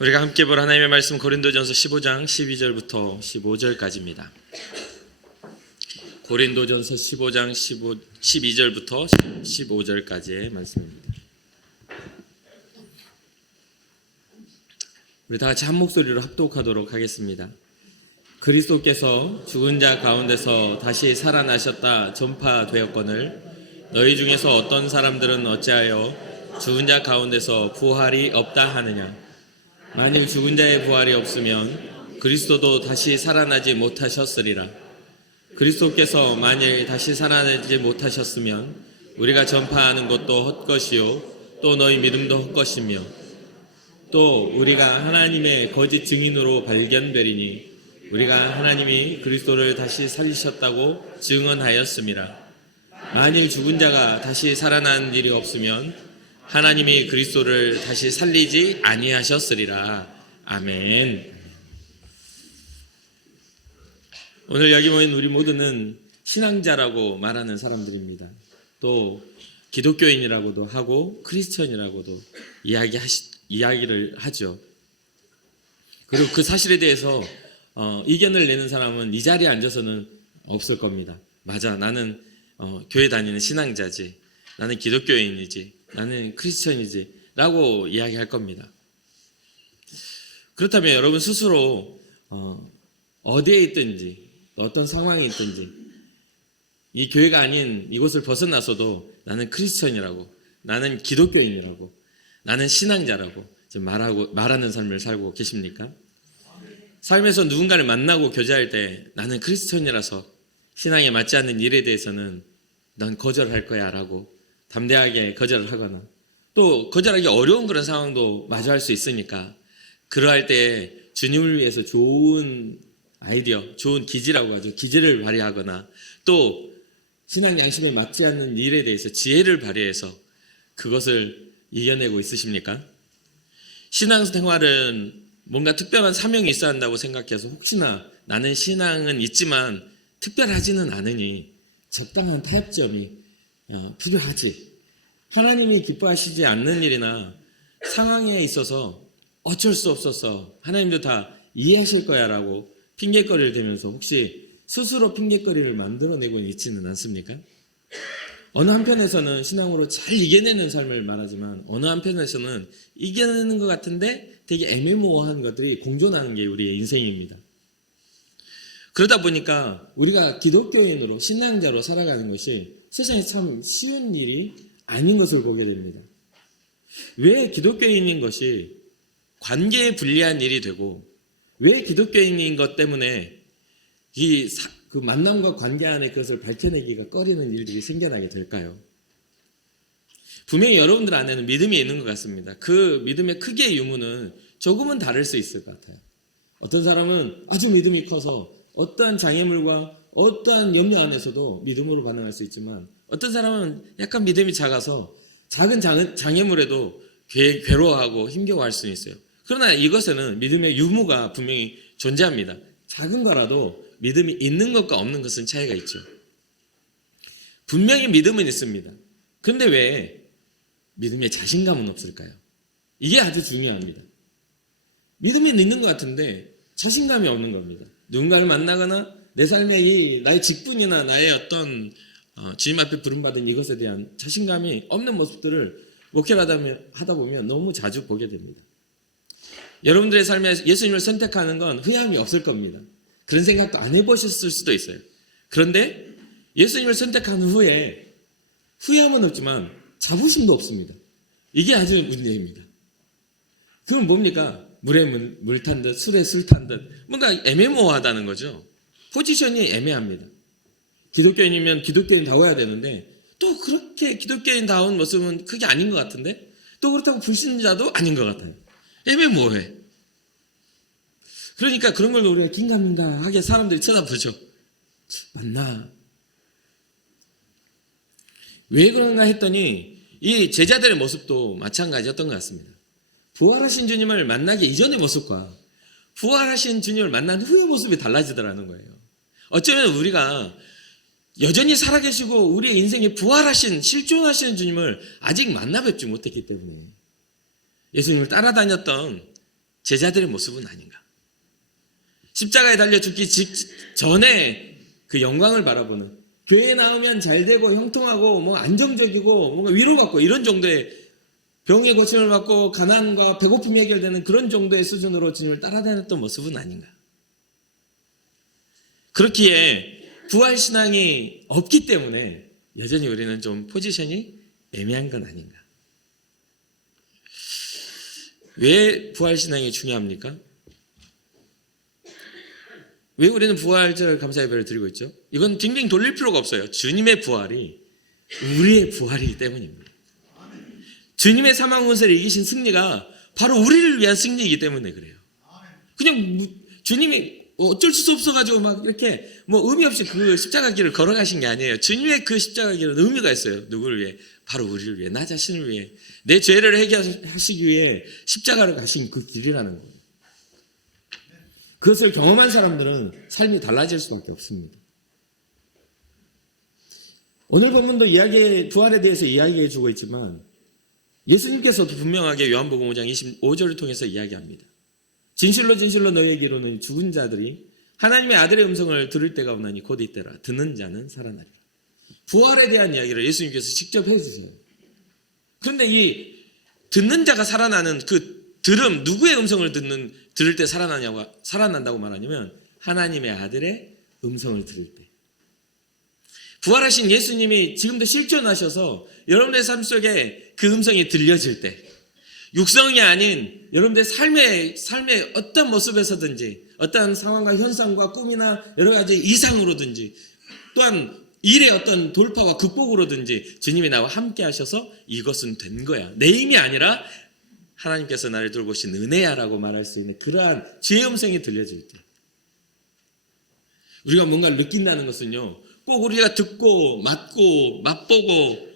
우리가 함께 볼 하나님의 말씀 고린도전서 15장 12절부터 15절까지입니다. 고린도전서 15장 12절부터 15절까지의 말씀입니다. 우리 다 같이 한 목소리로 합독하도록 하겠습니다. 그리스도께서 죽은 자 가운데서 다시 살아나셨다 전파되었거늘 너희 중에서 어떤 사람들은 어찌하여 죽은 자 가운데서 부활이 없다 하느냐. 만일 죽은 자의 부활이 없으면 그리스도도 다시 살아나지 못하셨으리라. 그리스도께서 만일 다시 살아나지 못하셨으면 우리가 전파하는 것도 헛것이요 또 너희 믿음도 헛것이며 또 우리가 하나님의 거짓 증인으로 발견되리니 우리가 하나님이 그리스도를 다시 살리셨다고 증언하였음이라. 만일 죽은 자가 다시 살아난 일이 없으면 하나님이 그리스도를 다시 살리지 아니하셨으리라. 아멘. 오늘 여기 모인 우리 모두는 신앙자라고 말하는 사람들입니다. 또 기독교인이라고도 하고 크리스천이라고도 이야기를 하죠. 그리고 그 사실에 대해서 이견을 내는 사람은 이 자리에 앉아서는 없을 겁니다. 맞아, 나는 교회 다니는 신앙자지, 나는 기독교인이지, 나는 크리스천이지 라고 이야기할 겁니다. 그렇다면 여러분 스스로 어디에 있든지 어떤 상황에 있든지 이 교회가 아닌 이곳을 벗어나서도 나는 크리스천이라고, 나는 기독교인이라고, 나는 신앙자라고 말하는 삶을 살고 계십니까? 삶에서 누군가를 만나고 교제할 때 나는 크리스천이라서 신앙에 맞지 않는 일에 대해서는 넌 거절할 거야 라고 담대하게 거절을 하거나 또 거절하기 어려운 그런 상황도 마주할 수 있으니까 그러할 때 주님을 위해서 좋은 아이디어, 좋은 기지라고 하죠. 기지를 발휘하거나 또 신앙 양심에 맞지 않는 일에 대해서 지혜를 발휘해서 그것을 이겨내고 있으십니까? 신앙생활은 뭔가 특별한 사명이 있어야 한다고 생각해서 혹시나 나는 신앙은 있지만 특별하지는 않으니 적당한 타협점이 필요하지. 하나님이 기뻐하시지 않는 일이나 상황에 있어서 어쩔 수 없어서 하나님도 다 이해하실 거야 라고 핑계거리를 대면서 혹시 스스로 핑계거리를 만들어내고 있지는 않습니까? 어느 한편에서는 신앙으로 잘 이겨내는 삶을 말하지만 어느 한편에서는 이겨내는 것 같은데 되게 애매모호한 것들이 공존하는 게 우리의 인생입니다. 그러다 보니까 우리가 기독교인으로 신앙자로 살아가는 것이 세상에 참 쉬운 일이 아닌 것을 보게 됩니다. 왜 기독교인인 것이 관계에 불리한 일이 되고 왜 기독교인인 것 때문에 그 만남과 관계 안에 그것을 밝혀내기가 꺼리는 일들이 생겨나게 될까요? 분명히 여러분들 안에는 믿음이 있는 것 같습니다. 그 믿음의 크기의 유무는 조금은 다를 수 있을 것 같아요. 어떤 사람은 아주 믿음이 커서 어떠한 장애물과 어떠한 염려 안에서도 믿음으로 반응할 수 있지만 어떤 사람은 약간 믿음이 작아서 작은 장애물에도 괴로워하고 힘겨워할 수 있어요. 그러나 이것에는 믿음의 유무가 분명히 존재합니다. 작은 거라도 믿음이 있는 것과 없는 것은 차이가 있죠. 분명히 믿음은 있습니다. 그런데 왜 믿음에 자신감은 없을까요? 이게 아주 중요합니다. 믿음이 있는 것 같은데 자신감이 없는 겁니다. 누군가를 만나거나 내 삶의 나의 직분이나 나의 어떤 주님 앞에 부름받은 이것에 대한 자신감이 없는 모습들을 목회를 하다 보면 너무 자주 보게 됩니다. 여러분들의 삶에 예수님을 선택하는 건 후회함이 없을 겁니다. 그런 생각도 안 해보셨을 수도 있어요. 그런데 예수님을 선택한 후에 후회함은 없지만 자부심도 없습니다. 이게 아주 문제입니다. 그건 뭡니까? 물에 물 탄 듯 술에 술 탄 듯 뭔가 애매모호하다는 거죠. 포지션이 애매합니다. 기독교인이면 기독교인다워야 되는데 또 그렇게 기독교인다운 모습은 그게 아닌 것 같은데 또 그렇다고 불신자도 아닌 것 같아요. 애매모호해. 그러니까 그런 걸 우리가 긴가민가하게 사람들이 쳐다보죠. 맞나? 왜 그런가 했더니 이 제자들의 모습도 마찬가지였던 것 같습니다. 부활하신 주님을 만나기 이전의 모습과 부활하신 주님을 만난 후의 모습이 달라지더라는 거예요. 어쩌면 우리가 여전히 살아계시고 우리의 인생에 부활하신 실존하시는 주님을 아직 만나뵙지 못했기 때문에 예수님을 따라다녔던 제자들의 모습은 아닌가? 십자가에 달려 죽기 전에 그 영광을 바라보는, 교회에 나오면 잘 되고 형통하고 뭐 안정적이고 뭔가 위로받고 이런 정도의, 병의 고침을 받고 가난과 배고픔이 해결되는 그런 정도의 수준으로 주님을 따라다녔던 모습은 아닌가? 그렇기에 부활신앙이 없기 때문에 여전히 우리는 좀 포지션이 애매한 건 아닌가? 왜 부활신앙이 중요합니까? 왜 우리는 부활절 감사 예배를 드리고 있죠? 이건 빙빙 돌릴 필요가 없어요. 주님의 부활이 우리의 부활이기 때문입니다. 주님의 사망 문세를 이기신 승리가 바로 우리를 위한 승리이기 때문에 그래요. 그냥 주님이 어쩔 수 없어가지고 막 이렇게 뭐 의미 없이 그 십자가 길을 걸어가신 게 아니에요. 주님의 그 십자가 길은 의미가 있어요. 누구를 위해? 바로 우리를 위해, 나 자신을 위해, 내 죄를 해결하시기 위해 십자가를 가신 그 길이라는 거예요. 그것을 경험한 사람들은 삶이 달라질 수밖에 없습니다. 오늘 본문도 부활에 대해서 이야기해 주고 있지만 예수님께서도 분명하게 요한복음 5장 25절을 통해서 이야기합니다. 진실로 진실로 너희에게 이르노니 죽은 자들이 하나님의 아들의 음성을 들을 때가 오나니 곧 이때라. 듣는 자는 살아나리라. 부활에 대한 이야기를 예수님께서 직접 해주세요. 그런데 이 듣는 자가 살아나는 그 들음, 누구의 음성을 들을 때 살아난다고 말하냐면 하나님의 아들의 음성을 들을 때. 부활하신 예수님이 지금도 실존하셔서 여러분의 삶 속에 그 음성이 들려질 때, 육성이 아닌 여러분들의 삶의 어떤 모습에서든지, 어떤 상황과 현상과 꿈이나 여러 가지 이상으로든지, 또한 일의 어떤 돌파와 극복으로든지 주님이 나와 함께 하셔서 이것은 된 거야, 내 힘이 아니라 하나님께서 나를 돌보신 은혜야라고 말할 수 있는 그러한 주의 음성이 들려질 때, 우리가 뭔가를 느낀다는 것은요, 꼭 우리가 듣고 맞고 맛보고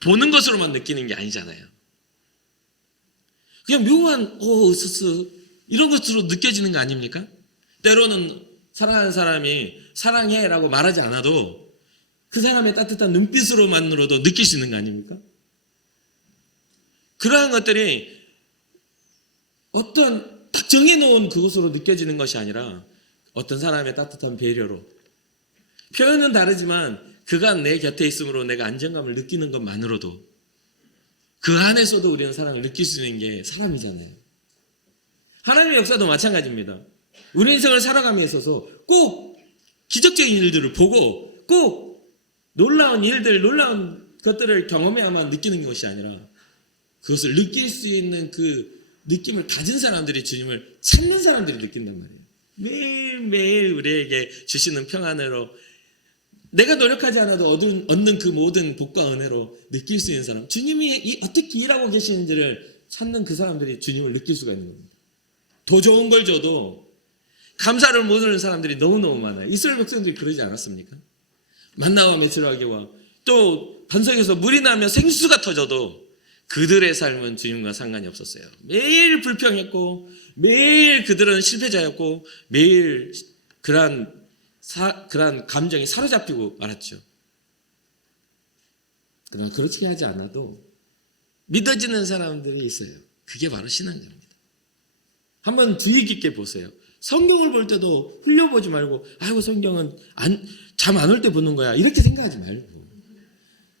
보는 것으로만 느끼는 게 아니잖아요. 그냥 묘한 으스스 이런 것으로 느껴지는 거 아닙니까? 때로는 사랑하는 사람이 사랑해라고 말하지 않아도 그 사람의 따뜻한 눈빛으로만으로도 느낄 수 있는 거 아닙니까? 그러한 것들이 어떤 딱 정해놓은 그것으로 느껴지는 것이 아니라 어떤 사람의 따뜻한 배려로, 표현은 다르지만 그가 내 곁에 있음으로 내가 안정감을 느끼는 것만으로도 그 안에서도 우리는 사랑을 느낄 수 있는 게 사람이잖아요. 하나님의 역사도 마찬가지입니다. 우리 인생을 살아감에 있어서 꼭 기적적인 일들을 보고 꼭 놀라운 일들, 놀라운 것들을 경험해야만 느끼는 것이 아니라 그것을 느낄 수 있는 그 느낌을 가진 사람들이 주님을 찾는 사람들이 느낀단 말이에요. 매일매일 우리에게 주시는 평안으로, 내가 노력하지 않아도 얻는 그 모든 복과 은혜로 느낄 수 있는 사람, 주님이 어떻게 일하고 계시는지를 찾는 그 사람들이 주님을 느낄 수가 있는 겁니다. 더 좋은 걸 줘도 감사를 못 하는 사람들이 너무너무 많아요. 이스라엘 백성들이 그러지 않았습니까? 만나와 메추라기와 또 반석에서 물이 나며 생수가 터져도 그들의 삶은 주님과 상관이 없었어요. 매일 불평했고 매일 그들은 실패자였고 매일 그러한 감정이 사로잡히고 말았죠. 그러나 그렇게 하지 않아도 믿어지는 사람들이 있어요. 그게 바로 신앙입니다. 한번 주의 깊게 보세요. 성경을 볼 때도 흘려보지 말고 아이고 성경은 잠 안 올 때 보는 거야 이렇게 생각하지 말고,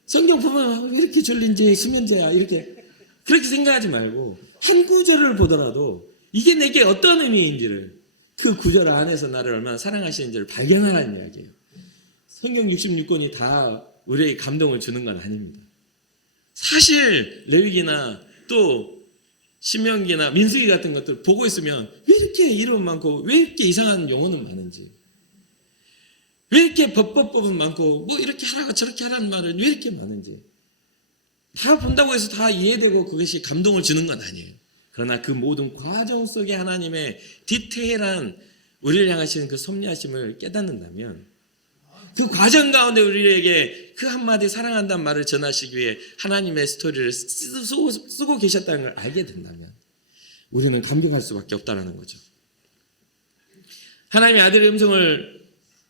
성경 보면 왜 이렇게 졸린지 수면제야 이렇게 그렇게 생각하지 말고 한 구절을 보더라도 이게 내게 어떤 의미인지를, 그 구절 안에서 나를 얼마나 사랑하시는지를 발견하라는 이야기예요. 성경 66권이 다 우리에게 감동을 주는 건 아닙니다. 사실 레위기나 또 신명기나 민수기 같은 것들 보고 있으면 왜 이렇게 이름 많고 왜 이렇게 이상한 용어는 많은지, 왜 이렇게 법은 많고 뭐 이렇게 하라고 저렇게 하라는 말은 왜 이렇게 많은지 다 본다고 해서 다 이해되고 그것이 감동을 주는 건 아니에요. 그러나 그 모든 과정 속에 하나님의 디테일한 우리를 향하시는 그 섭리하심을 깨닫는다면, 그 과정 가운데 우리에게 그 한마디 사랑한다는 말을 전하시기 위해 하나님의 스토리를 쓰고 계셨다는 걸 알게 된다면 우리는 감격할 수밖에 없다는 거죠. 하나님의 아들의 음성을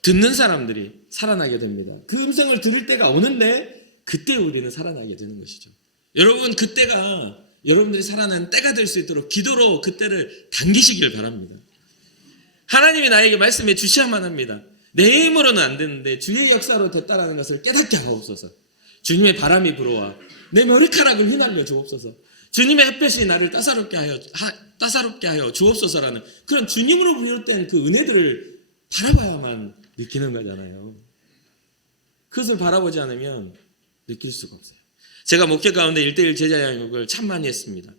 듣는 사람들이 살아나게 됩니다. 그 음성을 들을 때가 오는데 그때 우리는 살아나게 되는 것이죠. 여러분, 그때가 여러분들이 살아나는 때가 될 수 있도록 기도로 그 때를 당기시길 바랍니다. 하나님이 나에게 말씀해 주셔야만 합니다. 내 힘으로는 안 되는데 주의 역사로 됐다라는 것을 깨닫게 하옵소서. 주님의 바람이 불어와 내 머리카락을 휘날려 주옵소서. 주님의 햇볕이 나를 따사롭게 하여 주옵소서라는 그런 주님으로 비롯된 그 은혜들을 바라봐야만 느끼는 거잖아요. 그것을 바라보지 않으면 느낄 수가 없어요. 제가 목회 가운데 1:1 제자 양육을 참 많이 했습니다.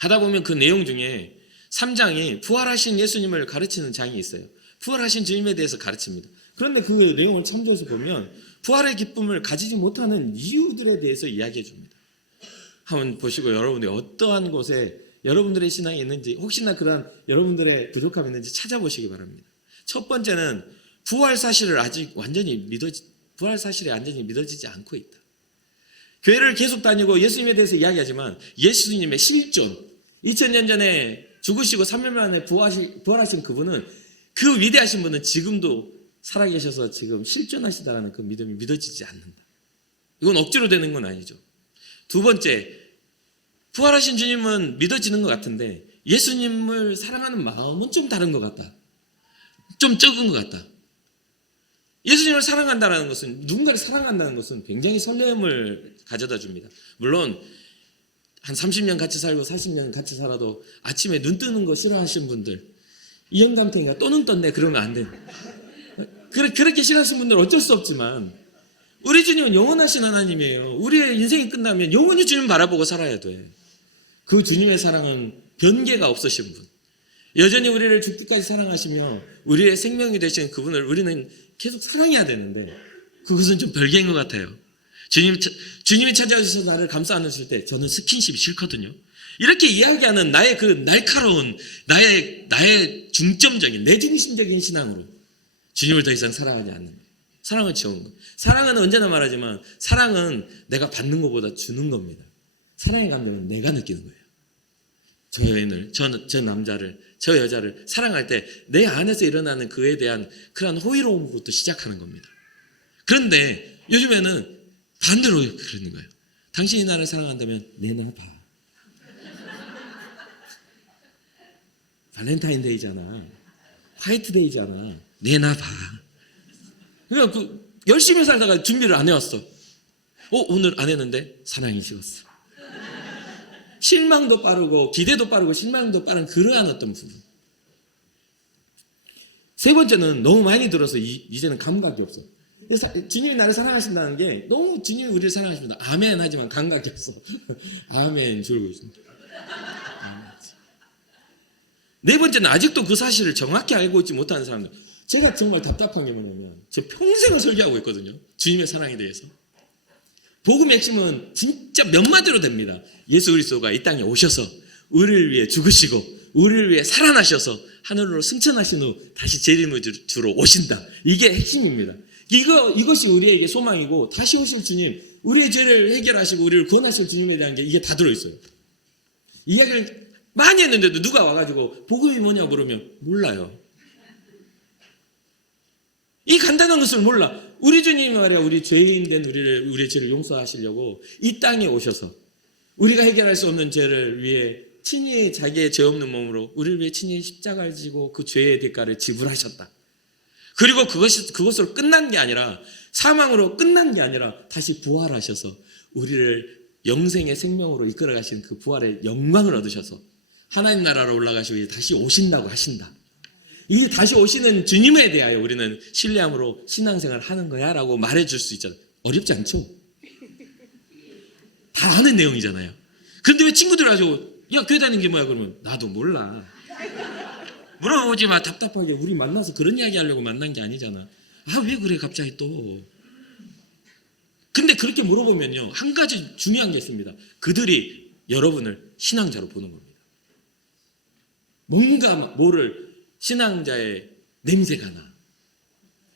하다 보면 그 내용 중에 3장이 부활하신 예수님을 가르치는 장이 있어요. 부활하신 주님에 대해서 가르칩니다. 그런데 그 내용을 참조해서 보면 부활의 기쁨을 가지지 못하는 이유들에 대해서 이야기해 줍니다. 한번 보시고 여러분들이 어떠한 곳에 여러분들의 신앙이 있는지 혹시나 그런 여러분들의 부족함이 있는지 찾아보시기 바랍니다. 첫 번째는 부활 사실이 완전히 믿어지지 않고 있다. 교회를 계속 다니고 예수님에 대해서 이야기하지만 예수님의 실존, 2000년 전에 죽으시고 3년 만에 부활하신 그분은 그 위대하신 분은 지금도 살아계셔서 지금 실존하시다라는 그 믿음이 믿어지지 않는다. 이건 억지로 되는 건 아니죠. 두 번째, 부활하신 주님은 믿어지는 것 같은데 예수님을 사랑하는 마음은 좀 다른 것 같다. 좀 적은 것 같다. 예수님을 사랑한다는 것은 누군가를 사랑한다는 것은 굉장히 설렘을 가져다 줍니다. 물론 한 30년 같이 살고 40년 같이 살아도 아침에 눈 뜨는 거 싫어하시는 분들 이 영감탱이가 또 눈 떴네 그러면 안 돼. 그렇게 싫어하시는 분들은 어쩔 수 없지만 우리 주님은 영원하신 하나님이에요. 우리의 인생이 끝나면 영원히 주님 바라보고 살아야 돼. 그 주님의 사랑은 변개가 없으신 분. 여전히 우리를 죽기까지 사랑하시며 우리의 생명이 되신 그분을 우리는 계속 사랑해야 되는데 그것은 좀 별개인 것 같아요. 주님이 찾아오셔서 나를 감싸 안으실 때 저는 스킨십이 싫거든요. 이렇게 이야기하는 나의 그 날카로운 나의 중점적인 내 중심적인 신앙으로 주님을 더 이상 사랑하지 않는 거예요. 사랑을 지어온 거예요. 사랑은 언제나 말하지만 사랑은 내가 받는 것보다 주는 겁니다. 사랑의 감정은 내가 느끼는 거예요. 저 여인을, 저 남자를, 저 여자를 사랑할 때 내 안에서 일어나는 그에 대한 그런 호의로움부터 시작하는 겁니다. 그런데 요즘에는 반대로 그러는 거예요. 당신이 나를 사랑한다면 내놔봐. 발렌타인데이잖아. 화이트데이잖아. 내놔봐. 그러니까 열심히 살다가 준비를 안 해왔어. 오늘 안 했는데 사랑이 식었어. 실망도 빠르고 기대도 빠르고 실망도 빠른 그러한 어떤 부분. 세 번째는 너무 많이 들어서 이제는 감각이 없어. 주님이 나를 사랑하신다는 게 너무 주님이 우리를 사랑하십니다. 아멘 하지만 감각이 없어. 아멘 줄고 있습니다. 네 번째는 아직도 그 사실을 정확히 알고 있지 못하는 사람들. 제가 정말 답답한 게 뭐냐면 제 평생을 설교하고 있거든요. 주님의 사랑에 대해서. 복음의 핵심은 진짜 몇 마디로 됩니다. 예수 그리스도가 이 땅에 오셔서 우리를 위해 죽으시고 우리를 위해 살아나셔서 하늘로 승천하신 후 다시 재림을 주러 오신다. 이게 핵심입니다. 이것이 우리에게 소망이고 다시 오실 주님, 우리의 죄를 해결하시고 우리를 구원하실 주님에 대한 게 이게 다 들어있어요. 이야기를 많이 했는데도 누가 와가지고 복음이 뭐냐고 물으면 몰라요. 이 간단한 것을 몰라. 우리 주님이 말이야 우리 죄인 된 우리의 죄를 용서하시려고 이 땅에 오셔서 우리가 해결할 수 없는 죄를 위해 친히 자기의 죄 없는 몸으로 우리를 위해 친히 십자가를 지고 그 죄의 대가를 지불하셨다. 그리고 그것으로 끝난 게 아니라 사망으로 끝난 게 아니라 다시 부활하셔서 우리를 영생의 생명으로 이끌어 가신 그 부활의 영광을 얻으셔서 하나님 나라로 올라가시고 이제 다시 오신다고 하신다. 이 다시 오시는 주님에 대하여 우리는 신뢰함으로 신앙생활을 하는 거야 라고 말해줄 수 있잖아요. 어렵지 않죠? 다 아는 내용이잖아요. 그런데 왜 친구들 가지고 야 교회 다니는 게 뭐야 그러면 나도 몰라. 물어보지 마. 답답하게 우리 만나서 그런 이야기 하려고 만난 게 아니잖아. 아 왜 그래 갑자기 또. 근데 그렇게 물어보면요 한 가지 중요한 게 있습니다. 그들이 여러분을 신앙자로 보는 겁니다. 뭔가 뭐를 신앙자의 냄새가 나.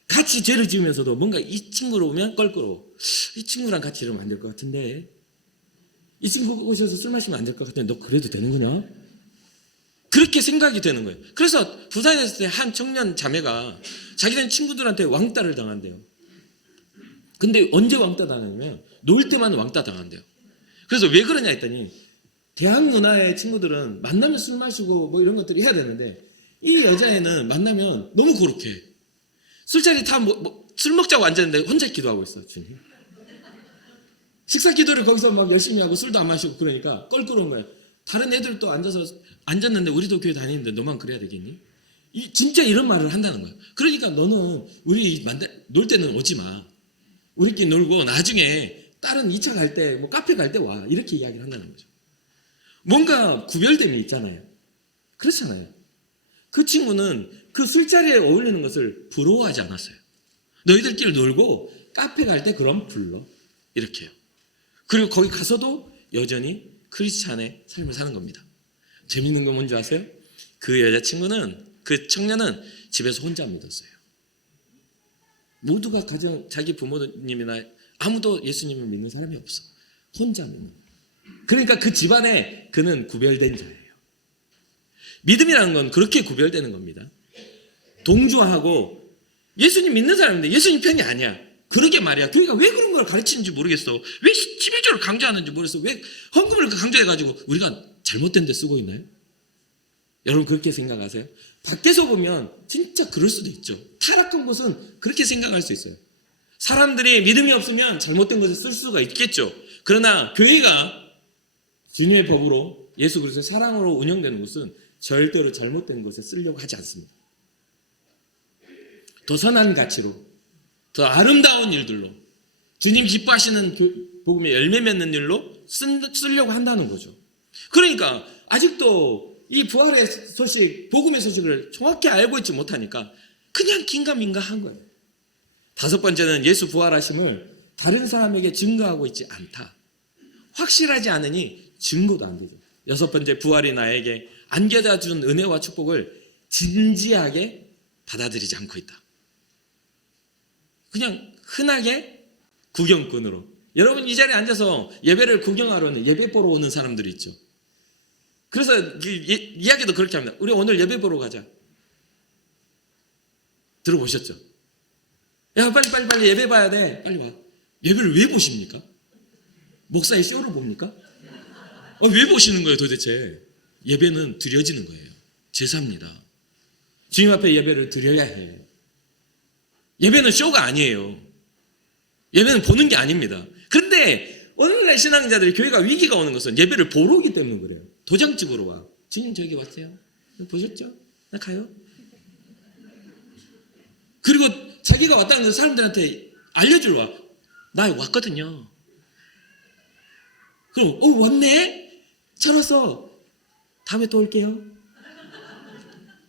같이 죄를 지으면서도 뭔가 이 친구로 오면 껄끄러워. 이 친구랑 같이 이러면 안 될 것 같은데. 이 친구 오셔서 술 마시면 안 될 것 같은데 너 그래도 되는구나? 그렇게 생각이 되는 거예요. 그래서 부산에 있을 때 한 청년 자매가 자기네 친구들한테 왕따를 당한대요. 근데 언제 왕따 당하냐면 놀 때만 왕따 당한대요. 그래서 왜 그러냐 했더니 대학 문화의 친구들은 만나면 술 마시고 뭐 이런 것들을 해야 되는데 이 여자애는 만나면 너무 고룩해. 술자리 다 술 먹자고 앉았는데 혼자 기도하고 있어. 주님. 식사 기도를 거기서 막 열심히 하고 술도 안 마시고 그러니까 껄끄러운 거야. 다른 애들도 앉아서 앉았는데 우리도 교회 다니는데 너만 그래야 되겠니? 진짜 이런 말을 한다는 거야. 그러니까 너는 우리 놀 때는 오지 마. 우리끼리 놀고 나중에 다른 2차 갈 때 뭐 카페 갈 때 와. 이렇게 이야기를 한다는 거죠. 뭔가 구별됨이 있잖아요. 그렇잖아요. 그 친구는 그 술자리에 어울리는 것을 부러워하지 않았어요. 너희들끼리 놀고 카페 갈 때 그럼 불러. 이렇게요. 그리고 거기 가서도 여전히 크리스찬의 삶을 사는 겁니다. 재밌는 건 뭔지 아세요? 그 여자친구는, 그 청년은 집에서 혼자 믿었어요. 모두가 자기 부모님이나 아무도 예수님을 믿는 사람이 없어. 혼자 믿는. 그러니까 그 집안에 그는 구별된 자예요. 믿음이라는 건 그렇게 구별되는 겁니다. 동조하고 예수님 믿는 사람인데 예수님 편이 아니야. 그러게 말이야. 그러니까 왜 그런 걸 가르치는지 모르겠어. 왜 11조를 강조하는지 모르겠어. 왜 헌금을 강조해가지고 우리가 잘못된 데 쓰고 있나요? 여러분 그렇게 생각하세요? 밖에서 보면 진짜 그럴 수도 있죠. 타락한 곳은 그렇게 생각할 수 있어요. 사람들이 믿음이 없으면 잘못된 것을 쓸 수가 있겠죠. 그러나 교회가 주님의 법으로 예수 그리스도의 사랑으로 운영되는 곳은 절대로 잘못된 것에 쓰려고 하지 않습니다. 더 선한 가치로, 더 아름다운 일들로, 주님 기뻐하시는 복음의 열매 맺는 일로 쓰려고 한다는 거죠. 그러니까 아직도 이 부활의 소식, 복음의 소식을 정확히 알고 있지 못하니까 그냥 긴가민가한 거예요. 다섯 번째는 예수 부활하심을 다른 사람에게 증거하고 있지 않다. 확실하지 않으니 증거도 안 되죠. 여섯 번째, 부활이 나에게 안겨다 준 은혜와 축복을 진지하게 받아들이지 않고 있다. 그냥 흔하게 구경꾼으로. 여러분 이 자리에 앉아서 예배를 구경하러 예배 보러 오는 사람들이 있죠. 그래서 이야기도 그렇게 합니다. 우리 오늘 예배 보러 가자. 들어보셨죠? 야 빨리 예배 봐야 돼. 빨리 와. 예배를 왜 보십니까? 목사의 쇼를 봅니까? 왜 보시는 거예요 도대체? 예배는 드려지는 거예요. 제사입니다. 주님 앞에 예배를 드려야 해요. 예배는 쇼가 아니에요. 예배는 보는 게 아닙니다. 그런데 오늘날 신앙자들이 교회가 위기가 오는 것은 예배를 보러 오기 때문에 그래요. 도장 찍으러 와. 주님 저기 왔어요. 보셨죠? 나 가요. 그리고 자기가 왔다는 걸 사람들한테 알려주러 와. 나 왔거든요. 그럼 왔네? 잘 왔어. 다음에 또 올게요.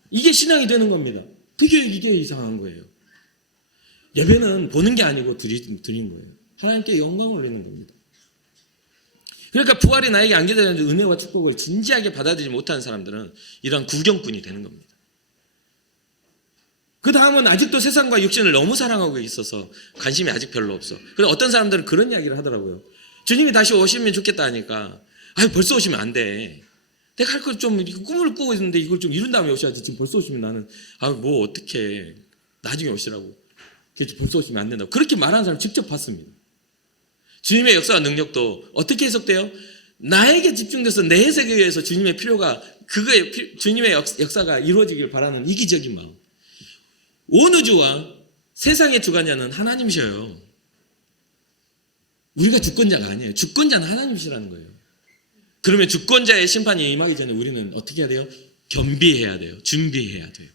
이게 신앙이 되는 겁니다. 이게 이상한 거예요. 예배는 보는 게 아니고 드린 거예요. 하나님께 영광을 올리는 겁니다. 그러니까 부활이 나에게 안겨져 있는 은혜와 축복을 진지하게 받아들이지 못하는 사람들은 이런 구경꾼이 되는 겁니다. 그 다음은 아직도 세상과 육신을 너무 사랑하고 있어서 관심이 아직 별로 없어. 그래서 어떤 사람들은 그런 이야기를 하더라고요. 주님이 다시 오시면 좋겠다 하니까 벌써 오시면 안 돼. 내가 할 걸 좀 꿈을 꾸고 있는데 이걸 좀 이룬 다음에 오셔야지. 지금 벌써 오시면 나는 뭐 어떡해. 나중에 오시라고. 벌써 오시면 안 된다고. 그렇게 말하는 사람 직접 봤습니다. 주님의 역사와 능력도 어떻게 해석돼요? 나에게 집중돼서 내 해석에 의해서 주님의 필요가 주님의 역사가 이루어지길 바라는 이기적인 마음. 온 우주와 세상의 주관자는 하나님이셔요. 우리가 주권자가 아니에요. 주권자는 하나님이시라는 거예요. 그러면 주권자의 심판이 임하기 전에 우리는 어떻게 해야 돼요? 겸비해야 돼요. 준비해야 돼요.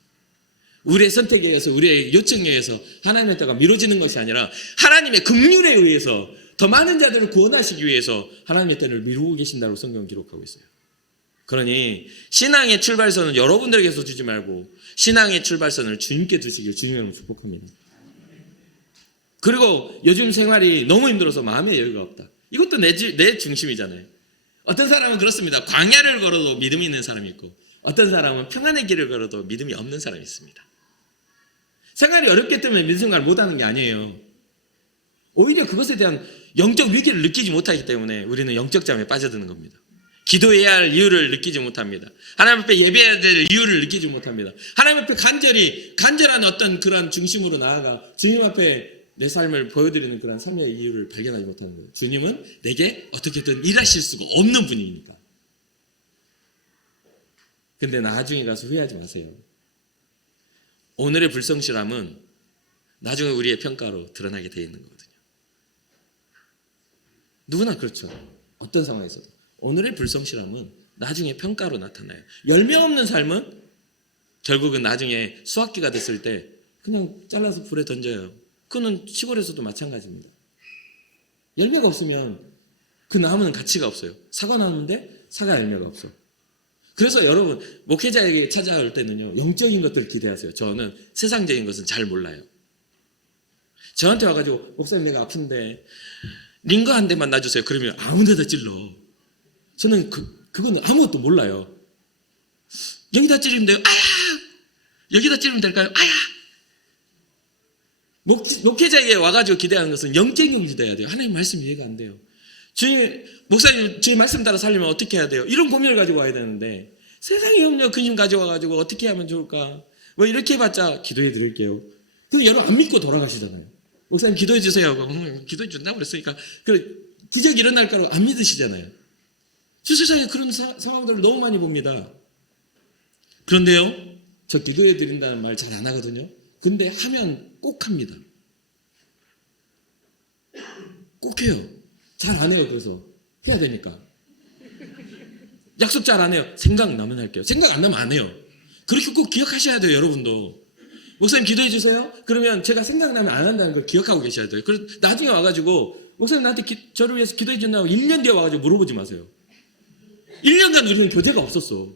우리의 선택에 의해서, 우리의 요청에 의해서 하나님의 때가 미뤄지는 것이 아니라 하나님의 긍휼에 의해서 더 많은 자들을 구원하시기 위해서 하나님의 때를 미루고 계신다고 성경은 기록하고 있어요. 그러니 신앙의 출발선은 여러분들에게서 주지 말고 신앙의 출발선을 주님께 두시길 주님을 축복합니다. 그리고 요즘 생활이 너무 힘들어서 마음의 여유가 없다. 이것도 내 중심이잖아요. 어떤 사람은 그렇습니다. 광야를 걸어도 믿음이 있는 사람이 있고 어떤 사람은 평안의 길을 걸어도 믿음이 없는 사람이 있습니다. 생활이 어렵기 때문에 믿음 생활을 못하는 게 아니에요. 오히려 그것에 대한 영적 위기를 느끼지 못하기 때문에 우리는 영적 잠에 빠져드는 겁니다. 기도해야 할 이유를 느끼지 못합니다. 하나님 앞에 예배해야 될 이유를 느끼지 못합니다. 하나님 앞에 간절한 어떤 그런 중심으로 나아가 주님 앞에 내 삶을 보여드리는 그런 삶의 이유를 발견하지 못하는 거예요. 주님은 내게 어떻게든 일하실 수가 없는 분이니까. 근데 나중에 가서 후회하지 마세요. 오늘의 불성실함은 나중에 우리의 평가로 드러나게 되어 있는 거거든요. 누구나 그렇죠. 어떤 상황에서도. 오늘의 불성실함은 나중에 평가로 나타나요. 열매 없는 삶은 결국은 나중에 수확기가 됐을 때 그냥 잘라서 불에 던져요. 그거는 시골에서도 마찬가지입니다. 열매가 없으면 그 나무는 가치가 없어요. 사과 나무인데 사과 열매가 없어. 그래서 여러분 목회자에게 찾아올 때는요, 영적인 것들을 기대하세요. 저는 세상적인 것은 잘 몰라요. 저한테 와가지고 목사님 내가 아픈데 링거 한 대만 놔주세요. 그러면 아무 데다 찔러. 저는 그거는 아무것도 몰라요. 여기다 찌르면 돼요. 아야! 여기다 찌르면 될까요? 아야! 목회자에게 와가지고 기대하는 것은 영적인 걸 기대해야 돼요. 하나님 말씀 이해가 안 돼요. 주님, 목사님 주님 말씀 따라 살려면 어떻게 해야 돼요? 이런 고민을 가지고 와야 되는데 세상의 염려 근심 가져와가지고 어떻게 하면 좋을까? 뭐 이렇게 해봤자 기도해 드릴게요. 근데 여러분 안 믿고 돌아가시잖아요. 목사님 기도해 주세요. 기도해 준다고 그랬으니까 기적이 일어날까로 안 믿으시잖아요. 저 세상에 그런 상황들을 너무 많이 봅니다. 그런데요, 저 기도해 드린다는 말 잘 안 하거든요. 근데 하면 꼭 합니다. 꼭 해요. 잘 안 해요. 그래서 해야 되니까. 약속 잘 안 해요. 생각나면 할게요. 생각 안 나면 안 해요. 그렇게 꼭 기억하셔야 돼요. 여러분도. 목사님 기도해 주세요. 그러면 제가 생각나면 안 한다는 걸 기억하고 계셔야 돼요. 그래서 나중에 와가지고 목사님 나한테 저를 위해서 기도해 준다고 1년 뒤에 와가지고 물어보지 마세요. 1년간 우리는 교제가 없었어.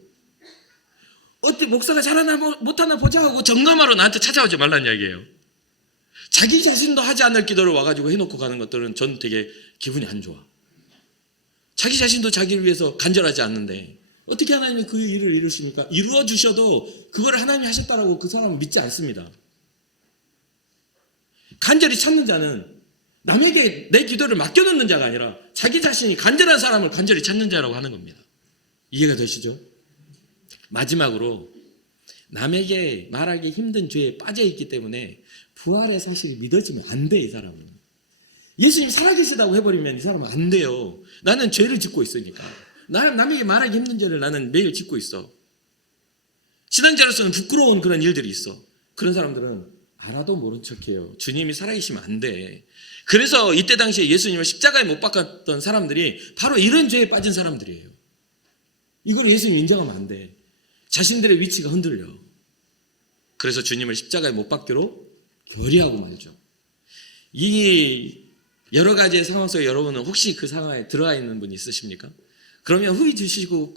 어때 목사가 잘하나 못하나 보자 하고 점검하러 나한테 찾아오지 말라는 이야기예요. 자기 자신도 하지 않을 기도를 와가지고 해놓고 가는 것들은 전 되게 기분이 안 좋아. 자기 자신도 자기를 위해서 간절하지 않는데 어떻게 하나님이 그 일을 이루십니까? 이루어 주셔도 그걸 하나님이 하셨다라고 그 사람은 믿지 않습니다. 간절히 찾는 자는 남에게 내 기도를 맡겨놓는 자가 아니라 자기 자신이 간절한 사람을 간절히 찾는 자라고 하는 겁니다. 이해가 되시죠? 마지막으로 남에게 말하기 힘든 죄에 빠져있기 때문에 부활의 사실이 믿어지면 안 돼. 이 사람은 예수님 살아계시다고 해버리면 이 사람은 안 돼요. 나는 죄를 짓고 있으니까. 나는 남에게 말하기 힘든 죄를 나는 매일 짓고 있어. 신앙자로서는 부끄러운 그런 일들이 있어. 그런 사람들은 알아도 모른 척해요. 주님이 살아계시면 안 돼. 그래서 이때 당시에 예수님을 십자가에 못 박았던 사람들이 바로 이런 죄에 빠진 사람들이에요. 이걸 예수님 인정하면 안 돼. 자신들의 위치가 흔들려. 그래서 주님을 십자가에 못 박기로 결의하고 말죠. 이 여러 가지의 상황 속에 여러분은 혹시 그 상황에 들어가 있는 분이 있으십니까? 그러면 후회 주시고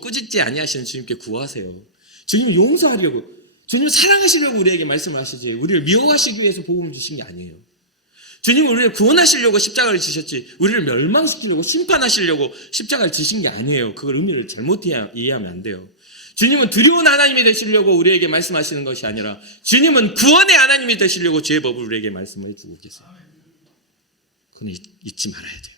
꾸짖지 아니하시는 주님께 구하세요. 주님을 용서하려고, 주님을 사랑하시려고 우리에게 말씀을 하시지 우리를 미워하시기 위해서 복음을 주신 게 아니에요. 주님은 우리를 구원하시려고 십자가를 지셨지 우리를 멸망시키려고 심판하시려고 십자가를 지신 게 아니에요. 그걸 의미를 잘못 이해하면 안 돼요. 주님은 두려운 하나님이 되시려고 우리에게 말씀하시는 것이 아니라 주님은 구원의 하나님이 되시려고 죄의 법을 우리에게 말씀해 주고 계세요. 그건 잊지 말아야 돼요.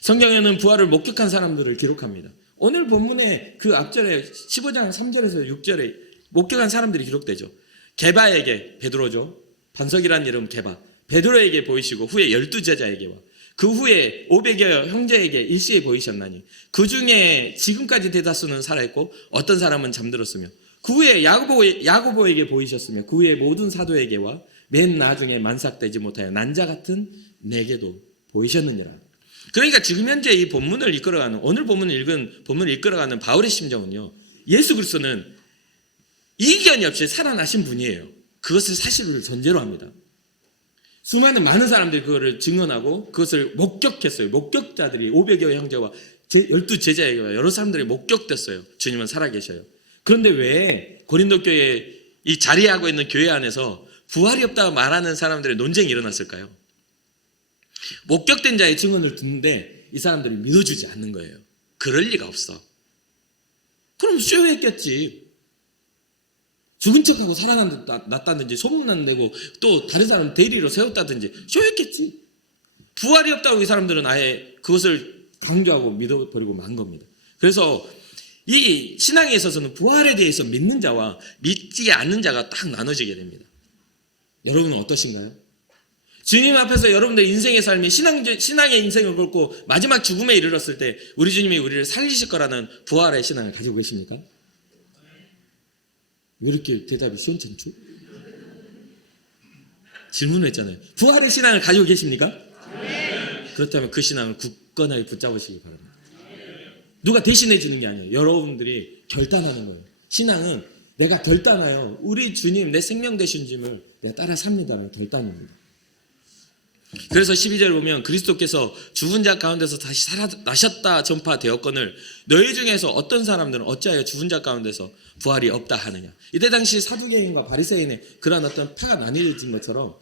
성경에는 부활을 목격한 사람들을 기록합니다. 오늘 본문의 그 앞절에 15장 3절에서 6절에 목격한 사람들이 기록되죠. 게바에게, 베드로죠. 반석이라는 이름 게바. 베드로에게 보이시고 후에 12제자에게와 그 후에 500여 형제에게 일시에 보이셨나니 그 중에 지금까지 대다수는 살아있고 어떤 사람은 잠들었으며 그 후에 야고보에게 보이셨으며 그 후에 모든 사도에게와 맨 나중에 만삭되지 못하여 난자 같은 내게도 보이셨느니라. 그러니까 지금 현재 이 본문을 이끌어가는, 오늘 본문을 이끌어가는 바울의 심정은요, 예수 그리스도는 이견이 없이 살아나신 분이에요. 그것을 사실을 전제로 합니다. 수많은 많은 사람들이 그거를 증언하고 그것을 목격했어요. 목격자들이 500여 형제와 12제자에게 여러 사람들이 목격됐어요. 주님은 살아계셔요. 그런데 왜 고린도 교회 이 자리하고 있는 교회 안에서 부활이 없다고 말하는 사람들의 논쟁이 일어났을까요? 목격된 자의 증언을 듣는데 이 사람들이 믿어주지 않는 거예요. 그럴 리가 없어. 그럼 쇼했겠지. 죽은 척하고 살아났다든지 소문난 내고 또 다른 사람 대리로 세웠다든지 쇼했겠지. 부활이 없다고 이 사람들은 아예 그것을 강조하고 믿어버리고 만 겁니다. 그래서 이 신앙에 있어서는 부활에 대해서 믿는 자와 믿지 않는 자가 딱 나눠지게 됩니다. 여러분은 어떠신가요? 주님 앞에서 여러분들 인생의 삶이 신앙의 인생을 걸고 마지막 죽음에 이르렀을 때 우리 주님이 우리를 살리실 거라는 부활의 신앙을 가지고 계십니까? 왜 이렇게 대답이 시원찮죠? 질문을 했잖아요. 부활의 신앙을 가지고 계십니까? 그렇다면 그 신앙을 굳건하게 붙잡으시기 바랍니다. 누가 대신해 주는 게 아니에요. 여러분들이 결단하는 거예요. 신앙은 내가 결단하여 우리 주님 내 생명 되신 주님을 내가 따라 삽니다는 결단입니다. 그래서 12절 보면 그리스도께서 죽은 자 가운데서 다시 살아나셨다 전파되었거늘 너희 중에서 어떤 사람들은 어찌하여 죽은 자 가운데서 부활이 없다 하느냐. 이때 당시 사두개인과 바리새인의 그런 어떤 패가 나뉘어진 것처럼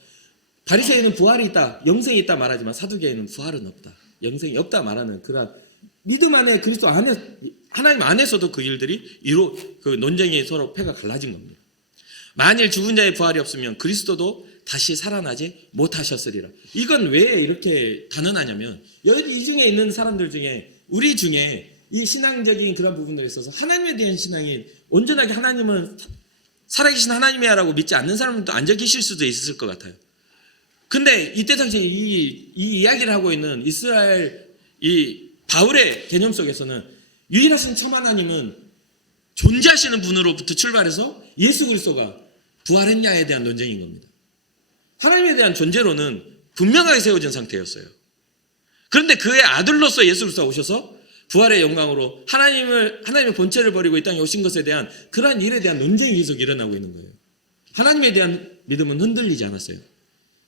바리새인은 부활이 있다, 영생이 있다 말하지만 사두개인은 부활은 없다, 영생이 없다 말하는 그런 믿음 안에 그리스도 안에 하나님 안에서도 그 일들이 그 논쟁이 서로 패가 갈라진 겁니다. 만일 죽은 자의 부활이 없으면 그리스도도 다시 살아나지 못하셨으리라. 이건 왜 이렇게 단언하냐면 이 중에 있는 사람들 중에 우리 중에 이 신앙적인 그런 부분들에 있어서 하나님에 대한 신앙이 온전하게 하나님은 살아계신 하나님이야라고 믿지 않는 사람도 앉아 계실 수도 있을 것 같아요. 근데 이때 당시에 이 이야기를 하고 있는 이스라엘 이 바울의 개념 속에서는 유일하신 참 하나님은 존재하시는 분으로부터 출발해서 예수 그리스도가 부활했냐에 대한 논쟁인 겁니다. 하나님에 대한 존재로는 분명하게 세워진 상태였어요. 그런데 그의 아들로서 예수 그리스도가 오셔서 부활의 영광으로 하나님의 본체를 버리고 이 땅에 오신 것에 대한 그러한 일에 대한 논쟁이 계속 일어나고 있는 거예요. 하나님에 대한 믿음은 흔들리지 않았어요.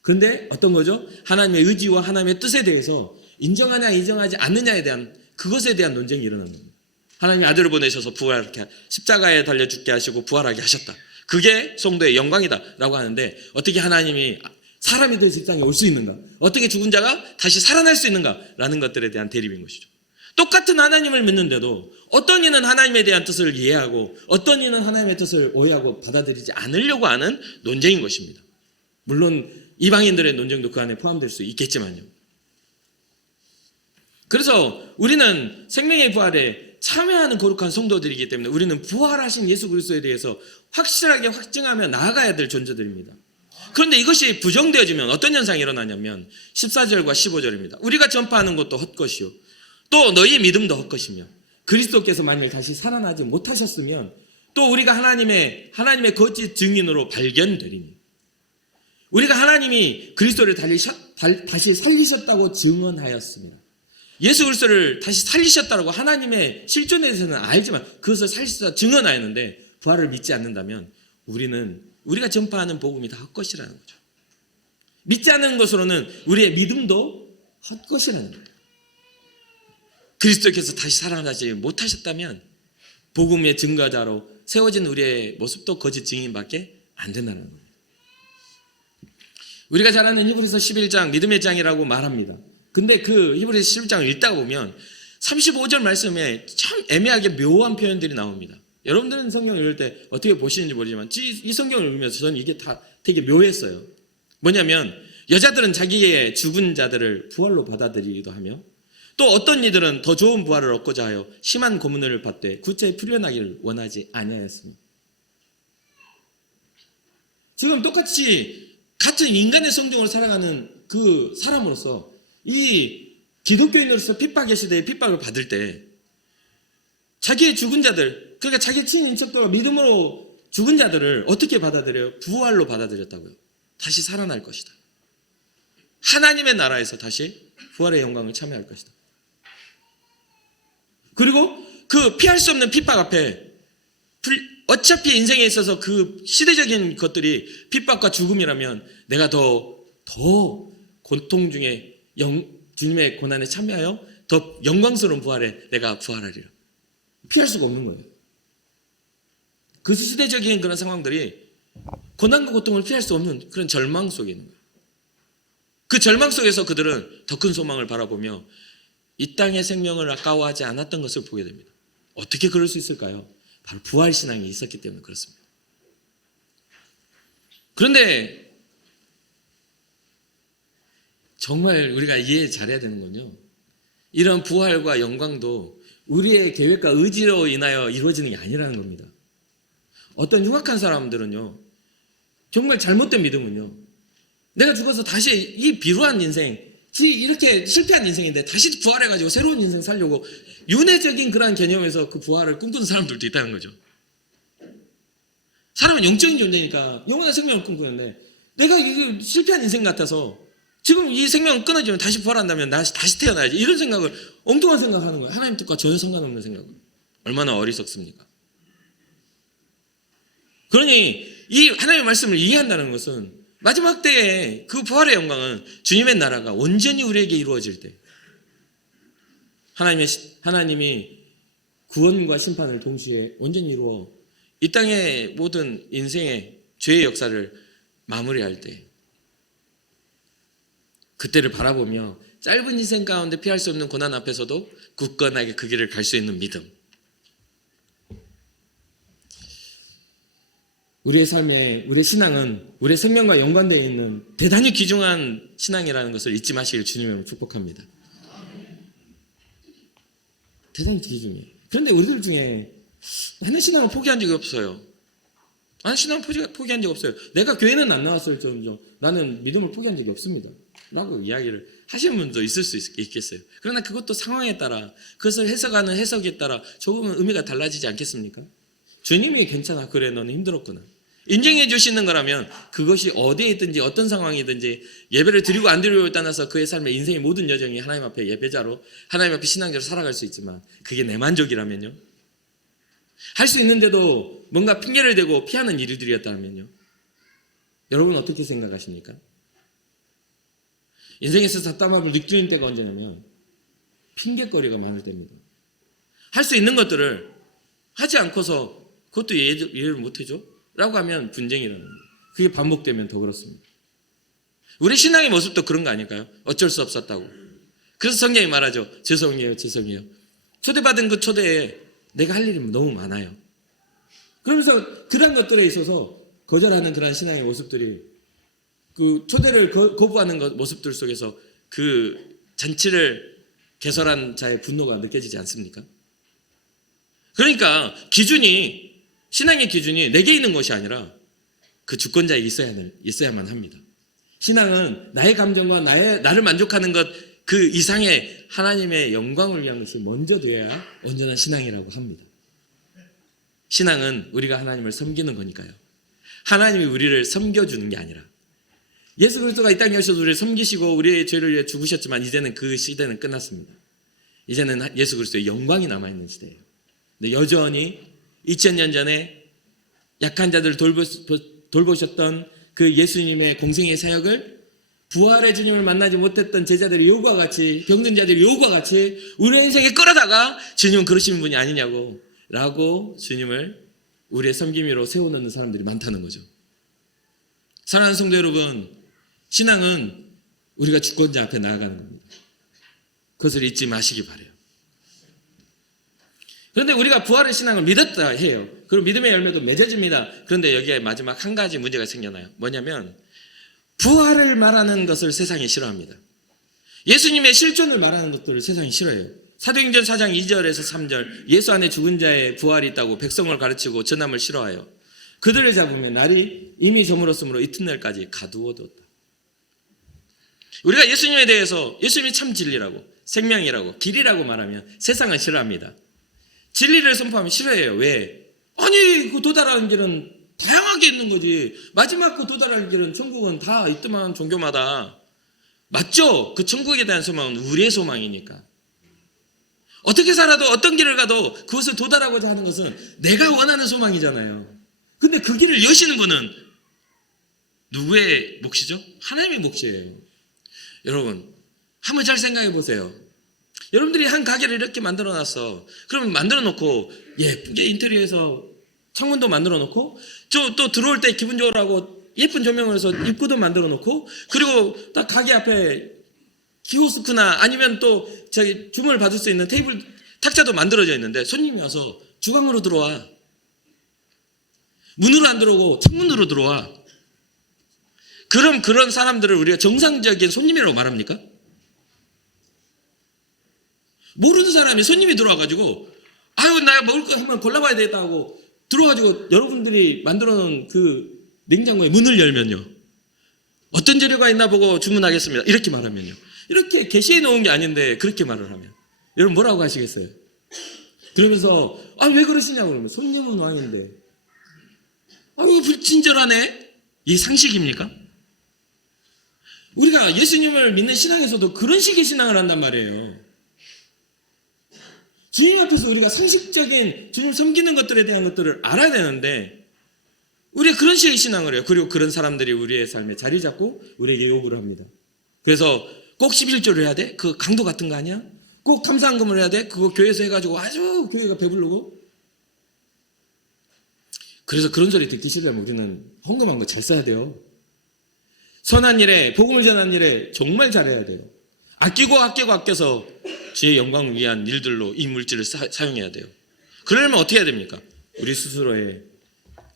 그런데 어떤 거죠? 하나님의 의지와 하나님의 뜻에 대해서 인정하냐 인정하지 않느냐에 대한 그것에 대한 논쟁이 일어나는 겁니다. 하나님이 아들을 보내셔서 부활하게 십자가에 달려 죽게 하시고 부활하게 하셨다. 그게 성도의 영광이다라고 하는데 어떻게 하나님이 사람이 되어서 이 땅에 올 수 있는가? 어떻게 죽은 자가 다시 살아날 수 있는가라는 것들에 대한 대립인 것이죠. 똑같은 하나님을 믿는데도 어떤 이는 하나님에 대한 뜻을 이해하고 어떤 이는 하나님의 뜻을 오해하고 받아들이지 않으려고 하는 논쟁인 것입니다. 물론 이방인들의 논쟁도 그 안에 포함될 수 있겠지만요. 그래서 우리는 생명의 부활에 참여하는 거룩한 성도들이기 때문에 우리는 부활하신 예수 그리스도에 대해서 확실하게 확증하며 나아가야 될 존재들입니다. 그런데 이것이 부정되어지면 어떤 현상이 일어나냐면 14절과 15절입니다. 우리가 전파하는 것도 헛것이요 또 너희 믿음도 헛것이며 그리스도께서 만일 다시 살아나지 못하셨으면 또 우리가 하나님의 거짓 증인으로 발견되리니 우리가 하나님이 그리스도를 다시 살리셨다고 증언하였습니다. 예수 그리스도를 다시 살리셨다고 하나님의 실존에 대해서는 알지만 그것을 살리셨다 증언하였는데 부활을 믿지 않는다면 우리가 전파하는 복음이 다 헛것이라는 거죠. 믿지 않는 것으로는 우리의 믿음도 헛것이라는 거예요. 그리스도께서 다시 살아나지 못하셨다면 복음의 증거자로 세워진 우리의 모습도 거짓 증인밖에 안 된다는 겁니다. 우리가 잘 아는 히브리서 11장 믿음의 장이라고 말합니다. 근데 그 히브리서 11장을 읽다가 보면 35절 말씀에 참 애매하게 묘한 표현들이 나옵니다. 여러분들은 성경을 읽을 때 어떻게 보시는지 모르지만 이 성경을 읽으면서 저는 이게 다 되게 묘했어요. 뭐냐면 여자들은 자기의 죽은 자들을 부활로 받아들이기도 하며 또 어떤 이들은 더 좋은 부활을 얻고자 하여 심한 고문을 받되 구체에 풀려나기를 원하지 아니하였습니다. 지금 똑같이 같은 인간의 성정을 살아가는 그 사람으로서 이 기독교인으로서 핍박의 시대에 핍박을 받을 때 자기의 죽은 자들, 그러니까 자기 친인척들과 믿음으로 죽은 자들을 어떻게 받아들여요? 부활로 받아들였다고요. 다시 살아날 것이다. 하나님의 나라에서 다시 부활의 영광을 참여할 것이다. 그리고 그 피할 수 없는 핍박 앞에 어차피 인생에 있어서 그 시대적인 것들이 핍박과 죽음이라면 내가 더 고통 중에 주님의 고난에 참여하여 더 영광스러운 부활에 내가 부활하리라. 피할 수가 없는 거예요. 그 시대적인 그런 상황들이 고난과 고통을 피할 수 없는 그런 절망 속에 있는 거예요. 그 절망 속에서 그들은 더 큰 소망을 바라보며 이 땅의 생명을 아까워하지 않았던 것을 보게 됩니다. 어떻게 그럴 수 있을까요? 바로 부활신앙이 있었기 때문에 그렇습니다. 그런데 정말 우리가 이해 잘해야 되는 건요, 이런 부활과 영광도 우리의 계획과 의지로 인하여 이루어지는 게 아니라는 겁니다. 어떤 흉악한 사람들은요, 정말 잘못된 믿음은요, 내가 죽어서 다시 이 비루한 인생, 이렇게 실패한 인생인데 다시 부활해가지고 새로운 인생 살려고 윤회적인 그런 개념에서 그 부활을 꿈꾸는 사람들도 있다는 거죠. 사람은 영적인 존재니까 영원한 생명을 꿈꾸는데 내가 이게 실패한 인생 같아서 지금 이 생명을 끊어지면 다시 부활한다면 다시 태어나야지, 이런 생각을, 엉뚱한 생각하는 거예요. 하나님 뜻과 전혀 상관없는 생각을. 얼마나 어리석습니까? 그러니 이 하나님의 말씀을 이해한다는 것은 마지막 때에 그 부활의 영광은 주님의 나라가 온전히 우리에게 이루어질 때, 하나님이 구원과 심판을 동시에 온전히 이루어 이 땅의 모든 인생의 죄의 역사를 마무리할 때, 그때를 바라보며 짧은 인생 가운데 피할 수 없는 고난 앞에서도 굳건하게 그 길을 갈 수 있는 믿음. 우리의 삶에, 우리의 신앙은 우리의 생명과 연관되어 있는 대단히 귀중한 신앙이라는 것을 잊지 마시길 주님을 축복합니다. 대단히 귀중해요. 그런데 우리들 중에 나는 신앙을 포기한 적이 없어요. 나는 신앙을 포기한 적이 없어요. 내가 교회는 안 나왔을 정도 나는 믿음을 포기한 적이 없습니다 라고 이야기를 하시는 분도 있을 수 있겠어요. 그러나 그것도 상황에 따라, 그것을 해석하는 해석에 따라 조금은 의미가 달라지지 않겠습니까? 주님이 괜찮아, 그래 너는 힘들었구나 인정해 주시는 거라면 그것이 어디에 있든지 어떤 상황이든지 예배를 드리고 안 드리고를 떠나서 그의 삶의 인생의 모든 여정이 하나님 앞에 예배자로, 하나님 앞에 신앙자로 살아갈 수 있지만, 그게 내 만족이라면요, 할 수 있는데도 뭔가 핑계를 대고 피하는 일들이었다면요, 여러분 어떻게 생각하십니까? 인생에서 답답함을 느끼는 때가 언제냐면 핑계거리가 많을 때입니다. 할 수 있는 것들을 하지 않고서 그것도 이해를 못해줘? 라고 하면 분쟁이라는 거예요. 그게 반복되면 더 그렇습니다. 우리 신앙의 모습도 그런 거 아닐까요? 어쩔 수 없었다고. 그래서 성경이 말하죠. 죄송해요. 초대받은 그 초대에 내가 할 일이 너무 많아요. 그러면서 그런 것들에 있어서 거절하는 그런 신앙의 모습들이, 그 초대를 거부하는 모습들 속에서 그 잔치를 개설한 자의 분노가 느껴지지 않습니까? 그러니까 신앙의 기준이 내게 있는 것이 아니라 그 주권자에 있어야만 합니다. 신앙은 나의 감정과 나를 만족하는 것 그 이상의 하나님의 영광을 위한 것이 먼저 돼야 온전한 신앙이라고 합니다. 신앙은 우리가 하나님을 섬기는 거니까요. 하나님이 우리를 섬겨주는 게 아니라, 예수 그리스도가 이 땅에 오셔서 우리를 섬기시고 우리의 죄를 위해 죽으셨지만 이제는 그 시대는 끝났습니다. 이제는 예수 그리스도의 영광이 남아있는 시대예요. 근데 여전히 2000년 전에 약한 자들을 돌보셨던 그 예수님의 공생의 사역을 부활의 주님을 만나지 못했던 제자들의 요구와 같이, 병든 자들의 요구와 같이 우리의 인생에 끌어다가 주님은 그러시는 분이 아니냐고 라고 주님을 우리의 섬김으로 세워놓는 사람들이 많다는 거죠. 사랑하는 성도 여러분, 신앙은 우리가 주권자 앞에 나아가는 겁니다. 그것을 잊지 마시기 바라요. 그런데 우리가 부활의 신앙을 믿었다 해요. 그럼 믿음의 열매도 맺어집니다. 그런데 여기에 마지막 한 가지 문제가 생겨나요. 뭐냐면 부활을 말하는 것을 세상이 싫어합니다. 예수님의 실존을 말하는 것들을 세상이 싫어해요. 사도행전 4장 2절에서 3절, 예수 안에 죽은 자의 부활이 있다고 백성을 가르치고 전함을 싫어하여 그들을 잡으면 날이 이미 저물었으므로 이튿날까지 가두어뒀다. 우리가 예수님에 대해서 예수님이 참 진리라고, 생명이라고, 길이라고 말하면 세상은 싫어합니다. 진리를 선포하면 싫어해요. 왜? 아니, 그 도달하는 길은 다양하게 있는 거지. 마지막 그 도달하는 길은 천국은 다 있더만 종교마다. 맞죠? 그 천국에 대한 소망은 우리의 소망이니까. 어떻게 살아도 어떤 길을 가도 그것을 도달하고자 하는 것은 내가 원하는 소망이잖아요. 근데 그 길을 여시는 분은 누구의 몫이죠? 하나님의 몫이에요. 여러분, 한번 잘 생각해 보세요. 여러분들이 한 가게를 이렇게 만들어 놨어. 그러면 만들어 놓고 예쁘게 인테리어해서 창문도 만들어 놓고 또 들어올 때 기분 좋으라고 하고 예쁜 조명을 해서 입구도 만들어 놓고, 그리고 딱 가게 앞에 키오스크나 아니면 또 저기 주문을 받을 수 있는 테이블 탁자도 만들어져 있는데 손님이 와서 주방으로 들어와. 문으로 안 들어오고 창문으로 들어와. 그럼 그런 사람들을 우리가 정상적인 손님이라고 말합니까? 모르는 사람이 손님이 들어와가지고 아유 나 먹을 거 한번 골라봐야 되겠다 하고 들어와가지고 여러분들이 만들어놓은 그 냉장고에 문을 열면요, 어떤 재료가 있나 보고 주문하겠습니다. 이렇게 말하면요. 이렇게 게시해 놓은 게 아닌데 그렇게 말을 하면 여러분 뭐라고 하시겠어요? 그러면서 왜 그러시냐고 그러면 손님은 왕인데 이거 불친절하네. 이 상식입니까? 우리가 예수님을 믿는 신앙에서도 그런 식의 신앙을 한단 말이에요. 주님 앞에서 우리가 상식적인 주님 섬기는 것들에 대한 것들을 알아야 되는데 우리가 그런 식의 신앙을 해요. 그리고 그런 사람들이 우리의 삶에 자리 잡고 우리에게 요구를 합니다. 그래서 꼭 11조를 해야 돼? 그 강도 같은 거 아니야? 꼭 감사헌금을 해야 돼? 그거 교회에서 해가지고 아주 교회가 배부르고. 그래서 그런 소리 듣기 싫으면 우리는 헌금한 거 잘 써야 돼요. 선한 일에, 복음을 전하는 일에 정말 잘해야 돼요. 아껴서 주의 영광을 위한 일들로 이 물질을 사용해야 돼요. 그러려면 어떻게 해야 됩니까? 우리 스스로의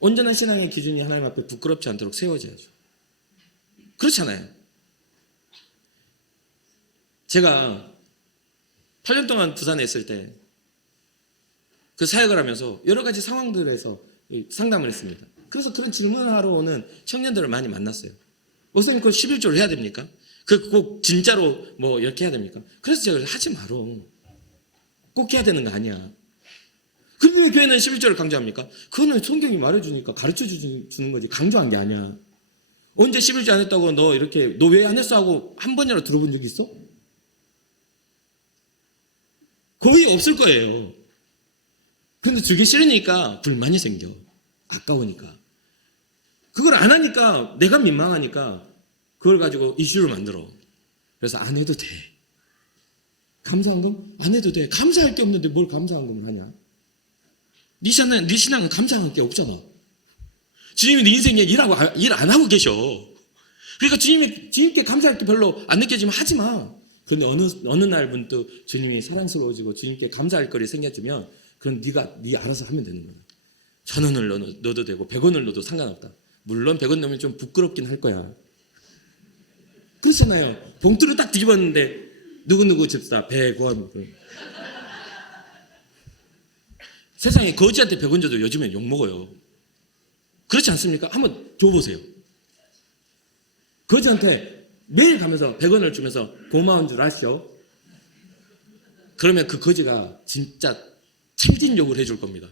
온전한 신앙의 기준이 하나님 앞에 부끄럽지 않도록 세워져야죠. 그렇잖아요. 제가 8년 동안 부산에 있을 때 그 사역을 하면서 여러 가지 상황들에서 상담을 했습니다. 그래서 그런 질문을 하러 오는 청년들을 많이 만났어요. 목사님 그거 11조를 해야 됩니까? 그 꼭 진짜로 뭐 이렇게 해야 됩니까? 그래서 제가 하지 말어. 꼭 해야 되는 거 아니야. 근데 왜 교회는 11조를 강조합니까? 그거는 성경이 말해주니까 가르쳐 주는 거지 강조한 게 아니야. 언제 11조 안 했다고 너 왜 안 했어 하고 한 번이라도 들어본 적 있어? 거의 없을 거예요. 근데 주기 싫으니까 불만이 생겨. 아까우니까. 그걸 안 하니까 내가 민망하니까 그걸 가지고 이슈를 만들어. 그래서 안 해도 돼. 감사헌금? 안 해도 돼. 감사할 게 없는데 뭘 감사헌금을 하냐? 네 신앙은 감사할 게 없잖아. 주님이 네 인생에 일 안 하고 계셔. 그러니까 주님께 감사할 게 별로 안 느껴지면 하지 마. 그런데 어느 날 문득 주님이 사랑스러워지고 주님께 감사할 거리 생겨지면 그럼 네 알아서 하면 되는 거야. 1,000원을 넣어도 되고 100원을 넣어도 상관없다. 물론 100원 넣으면 좀 부끄럽긴 할 거야. 그렇잖아요. 봉투를 딱 뒤집었는데 누구누구 집사 100원. 세상에 거지한테 100원 줘도 요즘엔 욕먹어요. 그렇지 않습니까? 한번 줘보세요. 거지한테 매일 가면서 100원을 주면서 고마운 줄 아시오? 그러면 그 거지가 진짜 참진 욕을 해줄 겁니다.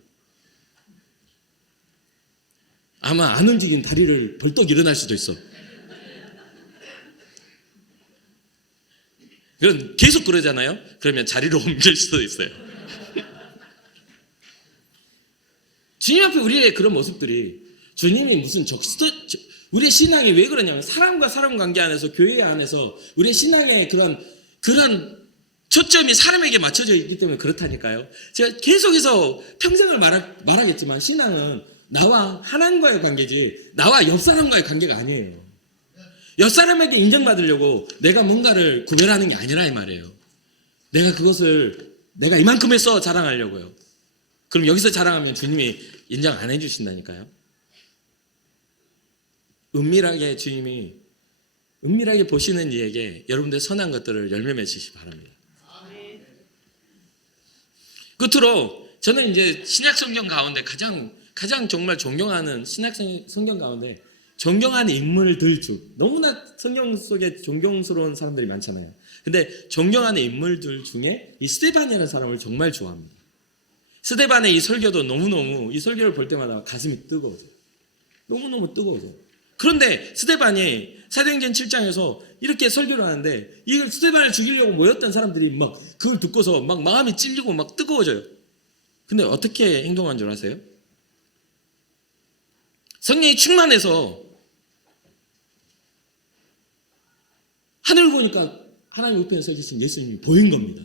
아마 안 움직인 다리를 벌떡 일어날 수도 있어. 그럼 계속 그러잖아요? 그러면 자리로 옮길 수도 있어요. 주님 앞에 우리의 그런 모습들이 주님이 무슨 우리의 신앙이 왜 그러냐면 사람과 사람 관계 안에서 교회 안에서 우리의 신앙의 그런 초점이 사람에게 맞춰져 있기 때문에 그렇다니까요. 제가 계속해서 평생을 말하겠지만 신앙은 나와 하나님과의 관계지 나와 옆 사람과의 관계가 아니에요. 옆 사람에게 인정받으려고 내가 뭔가를 구별하는 게 아니라 이 말이에요. 내가 이만큼 했어 자랑하려고요. 그럼 여기서 자랑하면 주님이 인정 안 해주신다니까요. 주님이 은밀하게 보시는 이에게 여러분들 선한 것들을 열매 맺으시기 바랍니다. 끝으로 저는 이제 신약 성경 가운데 가장 정말 존경하는 신약 성경 가운데 존경하는 인물들 중 너무나 성경 속에 존경스러운 사람들이 많잖아요. 근데 존경하는 인물들 중에 이 스데반이라는 사람을 정말 좋아합니다. 스데반의 이 설교도 너무너무 이 설교를 볼 때마다 가슴이 뜨거워져요. 너무너무 뜨거워져요. 그런데 스데반이 사도행전 7장에서 이렇게 설교를 하는데 이 스데반을 죽이려고 모였던 사람들이 막 그걸 듣고서 막 마음이 찔리고 막 뜨거워져요. 근데 어떻게 행동한 줄 아세요? 성령이 충만해서 하늘을 보니까 하나님 우편에 서 계신 예수님이 보인 겁니다.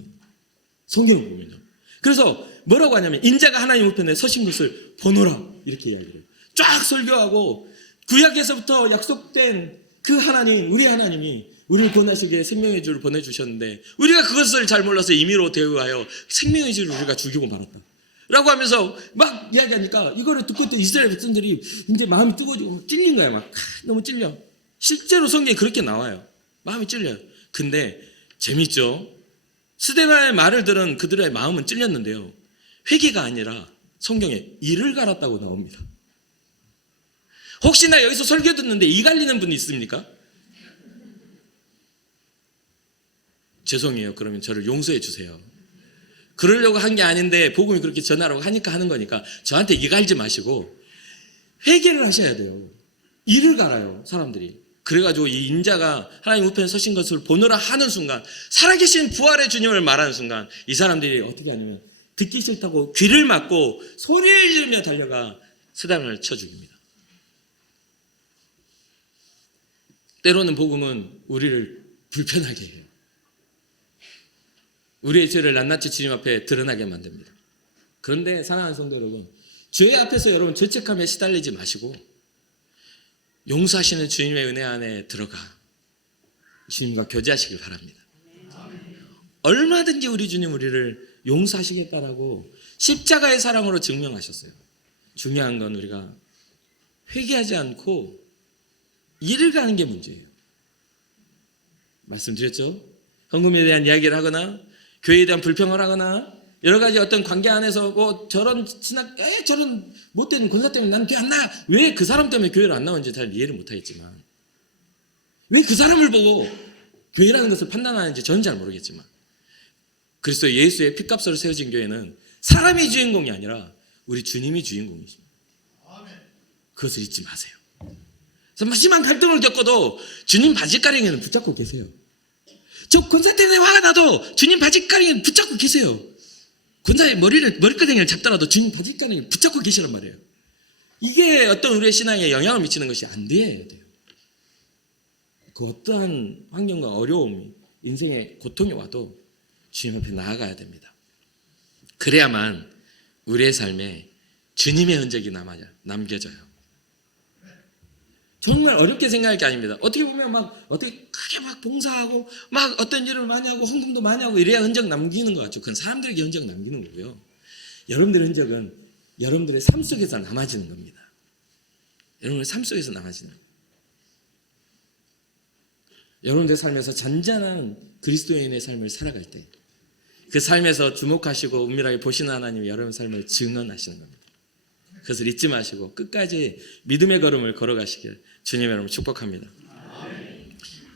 성경을 보면요. 그래서 뭐라고 하냐면 인자가 하나님 우편에 서신 것을 보노라 이렇게 이야기를 해요. 쫙 설교하고 구약에서부터 약속된 그 하나님, 우리 하나님이 우리를 구원하시기에 생명의 주를 보내주셨는데 우리가 그것을 잘 몰라서 임의로 대우하여 생명의 주를 우리가 죽이고 말았다 라고 하면서 막 이야기하니까 이거를 듣고 또 이스라엘 백성들이 이제 마음이 뜨거워지고 찔린 거야. 막 너무 찔려. 실제로 성경에 그렇게 나와요. 마음이 찔려요. 근데 재밌죠? 스데반의 말을 들은 그들의 마음은 찔렸는데요. 회개가 아니라 성경에 이를 갈았다고 나옵니다. 혹시나 여기서 설교 듣는데 이 갈리는 분이 있습니까? 죄송해요. 그러면 저를 용서해 주세요. 그러려고 한 게 아닌데 복음이 그렇게 전하라고 하니까 하는 거니까 저한테 이 갈지 마시고 회개를 하셔야 돼요. 이를 갈아요, 사람들이. 그래가지고 이 인자가 하나님 우편에 서신 것을 보느라 하는 순간, 살아계신 부활의 주님을 말하는 순간 이 사람들이 어떻게 하냐면 듣기 싫다고 귀를 막고 소리를 지르며 달려가 스단을 쳐 죽입니다. 때로는 복음은 우리를 불편하게 해요. 우리의 죄를 낱낱이 주님 앞에 드러나게 만듭니다. 그런데 사랑하는 성도 여러분, 죄 앞에서 여러분 죄책감에 시달리지 마시고 용서하시는 주님의 은혜 안에 들어가 주님과 교제하시길 바랍니다. 얼마든지 우리 주님 우리를 용서하시겠다라고 십자가의 사랑으로 증명하셨어요. 중요한 건 우리가 회개하지 않고 이를 가는 게 문제예요. 말씀드렸죠? 헌금에 대한 이야기를 하거나 교회에 대한 불평을 하거나 여러 가지 어떤 관계 안에서 뭐 저런 못되는 권사 때문에 난 교회 안 나. 왜 그 사람 때문에 교회를 안 나오는지 잘 이해를 못하겠지만 왜 그 사람을 보고 교회라는 것을 판단하는지 저는 잘 모르겠지만 그리스도 예수의 피값으로 세워진 교회는 사람이 주인공이 아니라 우리 주님이 주인공이십니다. 그것을 잊지 마세요. 그래서 심한 갈등을 겪어도 주님 바짓가랑이는 붙잡고 계세요. 저 권사 때문에 화가 나도 주님 바짓가랑이는 붙잡고 계세요. 권사의 머리끄댕이를 잡더라도 주님 바짓가랑이를 붙잡고 계시란 말이에요. 이게 어떤 우리의 신앙에 영향을 미치는 것이 안 돼야 돼요. 그 어떠한 환경과 어려움이 인생의 고통이 와도 주님 앞에 나아가야 됩니다. 그래야만 우리의 삶에 주님의 흔적이 남겨져요. 정말 어렵게 생각할 게 아닙니다. 어떻게 보면 어떻게 크게 봉사하고 어떤 일을 많이 하고 헌금도 많이 하고 이래야 흔적 남기는 것 같죠. 그건 사람들에게 흔적 남기는 거고요. 여러분들의 흔적은 여러분들의 삶 속에서 남아지는 겁니다. 여러분의 삶 속에서 남아지는 겁니다. 여러분들의 삶에서 잔잔한 그리스도인의 삶을 살아갈 때 그 삶에서 주목하시고 은밀하게 보시는 하나님이 여러분 삶을 증언하시는 겁니다. 그것을 잊지 마시고 끝까지 믿음의 걸음을 걸어가시길 주님 여러분 축복합니다.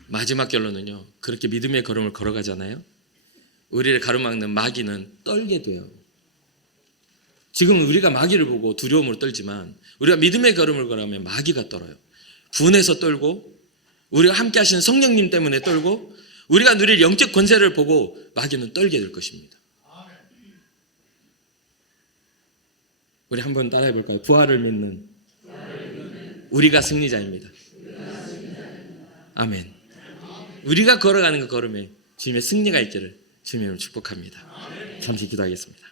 마지막 결론은요. 그렇게 믿음의 걸음을 걸어가잖아요. 우리를 가로막는 마귀는 떨게 돼요. 지금 우리가 마귀를 보고 두려움으로 떨지만 우리가 믿음의 걸음을 걸으면 마귀가 떨어요. 분해서 떨고 우리가 함께 하시는 성령님 때문에 떨고 우리가 누릴 영적 권세를 보고 마귀는 떨게 될 것입니다. 우리 한번 따라해 볼까요? 부활을 믿는 우리가 승리자입니다. 아멘. 우리가 걸어가는 그 걸음에 주님의 승리가 있기를 주님을 축복합니다. 잠시 기도하겠습니다.